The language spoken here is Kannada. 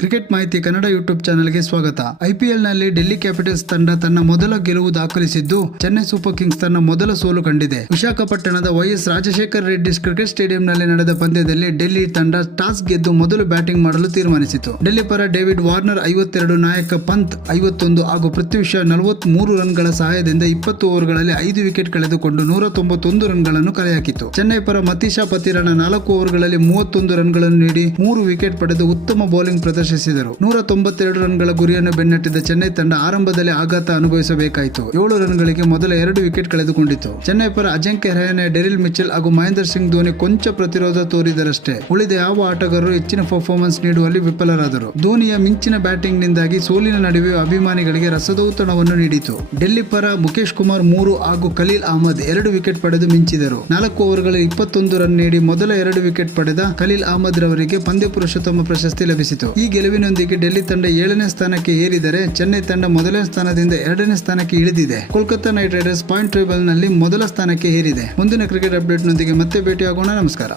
ಕ್ರಿಕೆಟ್ ಮಾಹಿತಿ ಕನ್ನಡ ಯೂಟ್ಯೂಬ್ ಚಾನೆಲ್ಗೆ ಸ್ವಾಗತ. ಐಪಿಎಲ್ನಲ್ಲಿ ಡೆಲ್ಲಿ ಕ್ಯಾಪಿಟಲ್ಸ್ ತಂಡ ತನ್ನ ಮೊದಲ ಗೆಲುವು ದಾಖಲಿಸಿದ್ದು ಚೆನ್ನೈ ಸೂಪರ್ ಕಿಂಗ್ಸ್ ತನ್ನ ಮೊದಲ ಸೋಲು ಕಂಡಿದೆ. ವಿಶಾಖಪಟ್ಟಣದ ವೈಎಸ್ ರಾಜಶೇಖರ್ ರೆಡ್ಡಿ ಕ್ರಿಕೆಟ್ ಸ್ಟೇಡಿಯಂನಲ್ಲಿ ನಡೆದ ಪಂದ್ಯದಲ್ಲಿ ಡೆಲ್ಲಿ ತಂಡ ಟಾಸ್ ಗೆದ್ದು ಮೊದಲು ಬ್ಯಾಟಿಂಗ್ ಮಾಡಲು ತೀರ್ಮಾನಿಸಿತು. ಡೆಲ್ಲಿ ಪರ ಡೇವಿಡ್ ವಾರ್ನರ್ ಐವತ್ತೆರಡು, ನಾಯಕ ಪಂತ್ ಐವತ್ತೊಂದು ಹಾಗೂ ಪೃಥ್ವಿ ಶಾ ರನ್ ರನ್ಗಳ ಸಹಾಯದಿಂದ ಇಪ್ಪತ್ತು ಓವರ್ಗಳಲ್ಲಿ ಐದು ವಿಕೆಟ್ ಕಳೆದುಕೊಂಡು ನೂರ ತೊಂಬತ್ತೊಂದು ರನ್ಗಳನ್ನು ಕಲೆಹಾಕಿತು ಚೆನ್ನೈ ಪರ ಮತೀಶಾ ಪತಿರಣ ನಾಲ್ಕು ಓವರ್ಗಳಲ್ಲಿ ಮೂವತ್ತೊಂದು ರನ್ಗಳನ್ನು ನೀಡಿ ಮೂರು ವಿಕೆಟ್ ಪಡೆದು ಉತ್ತಮ ಬೌಲಿಂಗ್ ಪ್ರದರ್ಶಿಸಿದರು ನೂರ ತೊಂಬತ್ತೆರಡು ರನ್ಗಳ ಗುರಿಯನ್ನು ಬೆನ್ನಟ್ಟಿದ್ದ ಚೆನ್ನೈ ತಂಡ ಆರಂಭದಲ್ಲಿ ಆಘಾತ ಅನುಭವಿಸಬೇಕಾಯಿತು. ಏಳು ರನ್ಗಳಿಗೆ ಮೊದಲ ಎರಡು ವಿಕೆಟ್ ಕಳೆದುಕೊಂಡಿತು. ಚೆನ್ನೈ ಪರ ಅಜಿಂಕ್ಯ ರಹನೆ ಡೆರಿಲ್ ಮಿಚೆಲ್ ಹಾಗೂ ಮಹೇಂದ್ರ ಸಿಂಗ್ ಧೋನಿ ಕೊಂಚ ಪ್ರತಿರೋಧ ತೋರಿದರಷ್ಟೇ. ಉಳಿದ ಯಾವ ಆಟಗಾರರು ಹೆಚ್ಚಿನ ಪರ್ಫಾರ್ಮೆನ್ಸ್ ನೀಡುವಲ್ಲಿ ವಿಫಲರಾದರು? ಧೋನಿಯ ಮಿಂಚಿನ ಬ್ಯಾಟಿಂಗ್ ನಿಂದಾಗಿ ಸೋಲಿನ ನಡುವೆ ಅಭಿಮಾನಿಗಳಿಗೆ ರಸದೌತಣವನ್ನು ನೀಡಿತು. ಡೆಲ್ಲಿ ಪರ ಮುಖೇಶ್ ಕುಮಾರ್ ಮೂರು ಹಾಗೂ ಖಲೀಲ್ ಅಹಮದ್ ಎರಡು ವಿಕೆಟ್ ಪಡೆದು ಮಿಂಚಿದರು. ನಾಲ್ಕು ಓವರ್ಗಳಲ್ಲಿ ಇಪ್ಪತ್ತೊಂದು ರನ್ ನೀಡಿ ಮೊದಲ ಎರಡು ವಿಕೆಟ್ ಪಡೆದ ಖಲೀಲ್ ಅಹಮದ್ ರವರಿಗೆ ಪಂದ್ಯ ಪುರುಷೋತ್ತಮ ಪ್ರಶಸ್ತಿ ಲಭಿಸಿತು. ಈ ಗೆಲುವಿನೊಂದಿಗೆ ಡೆಲ್ಲಿ ತಂಡ ಏಳನೇ ಸ್ಥಾನಕ್ಕೆ ಏರಿದರೆ ಚೆನ್ನೈ ತಂಡ ಮೊದಲನೇ ಸ್ಥಾನದಿಂದ ಎರಡನೇ ಸ್ಥಾನಕ್ಕೆ ಇಳಿದಿದೆ. ಕೋಲ್ಕತ್ತಾ ನೈಟ್ ರೈಡರ್ಸ್ ಪಾಯಿಂಟ್ ಟೇಬಲ್ನಲ್ಲಿ ಮೊದಲ ಸ್ಥಾನಕ್ಕೆ ಏರಿದೆ. ಮುಂದಿನ ಕ್ರಿಕೆಟ್ ಅಪ್ಡೇಟ್ ನೊಂದಿಗೆ ಮತ್ತೆ ಭೇಟಿಯಾಗೋಣ. ನಮಸ್ಕಾರ.